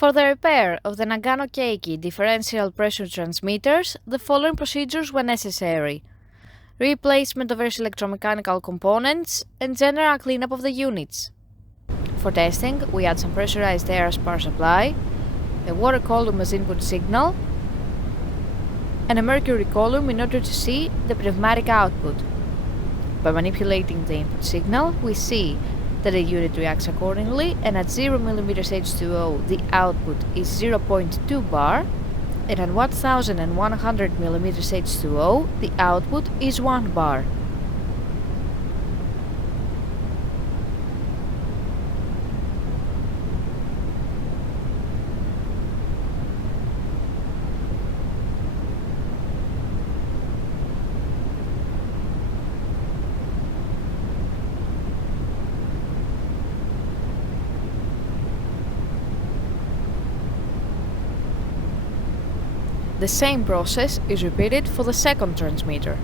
For the repair of the Nagano Keiki Differential pressure transmitters, the following procedures were necessary: replacement of various electromechanical components and general cleanup of the units. For testing, we add some pressurized air as power supply, a water column as input signal, and a mercury column in order to see the pneumatic output. By manipulating the input signal, we see that the unit reacts accordingly, and at 0 mm H2O the output is 0.2 bar, and at 1100 mm H2O the output is 1 bar. The same process is repeated for the second transmitter.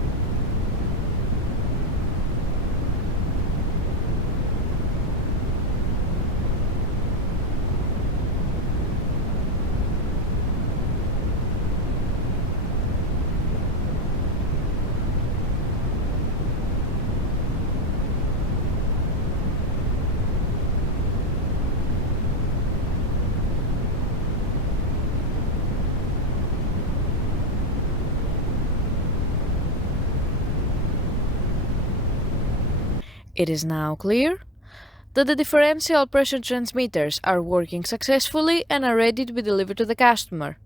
It is now clear that the differential pressure transmitters are working successfully and are ready to be delivered to the customer.